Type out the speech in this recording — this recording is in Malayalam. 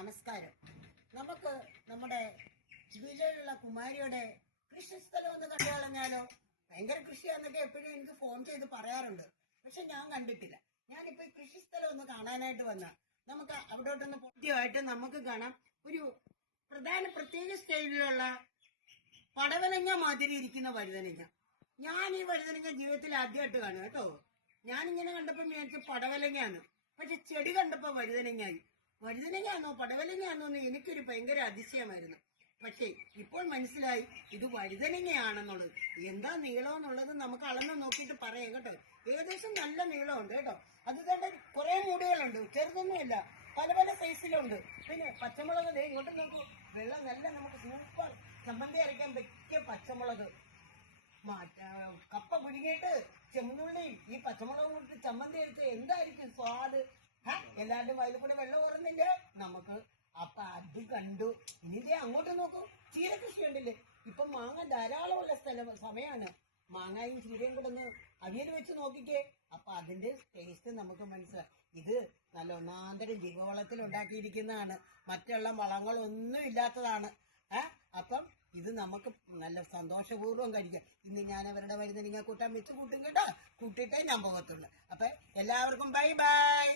നമസ്കാരം. നമുക്ക് നമ്മുടെ ജില്ലയിലുള്ള കുമാരിയുടെ കൃഷിസ്ഥലം ഒന്ന് കണ്ടു കളഞ്ഞാലോ? ഭയങ്കര കൃഷിയാന്നൊക്കെ എപ്പോഴും എനിക്ക് ഫോൺ ചെയ്ത് പറയാറുണ്ട്. പക്ഷെ ഞാൻ കണ്ടിട്ടില്ല. ഞാനിപ്പോ ഈ കൃഷിസ്ഥലം ഒന്ന് കാണാനായിട്ട് വന്ന നമുക്ക് അവിടോട്ടൊന്ന് പൂർത്തിയായിട്ട് നമുക്ക് കാണാം ഒരു പ്രത്യേക സ്റ്റൈലിലുള്ള പടവലങ്ങ മാതിരി ഇരിക്കുന്ന വഴുതനങ്ങ. ഞാൻ ഈ വഴുതനങ്ങ ജീവിതത്തിൽ ആദ്യമായിട്ട് കാണും കേട്ടോ. ഞാനിങ്ങനെ കണ്ടപ്പോ വിചാരിച്ച പടവലങ്ങയാണ്, പക്ഷെ ചെടി കണ്ടപ്പോ വഴുതനങ്ങായി. വഴുതനങ്ങയാണോ പടവലങ്ങയാണോ എന്ന് എനിക്കൊരു ഭയങ്കര അതിശയമായിരുന്നു. പക്ഷേ ഇപ്പോൾ മനസ്സിലായി ഇത് വഴുതനങ്ങയാണെന്നുള്ളത്. എന്താ നീളം എന്നുള്ളത് നമുക്ക് അളന്ന് നോക്കിയിട്ട് പറയാം കേട്ടോ. ഏകദേശം നല്ല നീളമുണ്ട് കേട്ടോ. അത് തന്നെ കുറെ മൂടുകളുണ്ട്, ചെറുതൊന്നുമില്ല, പല പല സൈസിലുണ്ട്. പിന്നെ പച്ചമുളക് ഇങ്ങോട്ട് നോക്കൂ, വെള്ളം നല്ല നമുക്ക് സൂപ്പർ ചമ്മന്തി അരയ്ക്കാൻ പറ്റിയ പച്ചമുളക്. കപ്പ പുഴുങ്ങിയിട്ട് ചെമ്മുള്ളി ഈ പച്ചമുളകും കൊണ്ട് ചമ്മന്തി എടുത്ത് എന്തായിരിക്കും സ്വാദ്. എല്ലാവരുടെയും വയലിൽ കൂടെ വെള്ളം ഓർന്നില്ല നമുക്ക്. അപ്പൊ അത് കണ്ടു. ഇനി അങ്ങോട്ട് നോക്കൂ, ചീര കൃഷി ഉണ്ടല്ലേ. ഇപ്പൊ മാങ്ങ ധാരാളമുള്ള സമയമാണ്. മാങ്ങയും ചീരയും കൂടെ ഒന്ന് അവിയൽ വെച്ച് നോക്കിക്കേ. അപ്പൊ അതിന്റെ ടേസ്റ്റ് നമുക്ക് മനസ്സിലായി. ഇത് നല്ല ഒന്നാന്തരം ജൈവവളത്തിൽ ഉണ്ടാക്കിയിരിക്കുന്നതാണ്, മറ്റുള്ള വളങ്ങളൊന്നും ഇല്ലാത്തതാണ്. അപ്പം ഇത് നമുക്ക് നല്ല സന്തോഷപൂർവ്വം കഴിക്കാം. ഇന്ന് ഞാൻ അവരുടെ വഴുതനങ്ങ കൂട്ടാൻ വെച്ച് കൂട്ടും കേട്ടോ. കൂട്ടിയിട്ടേ ഞാൻ പോകത്തുള്ളൂ. അപ്പൊ എല്ലാവർക്കും ബൈ ബൈ.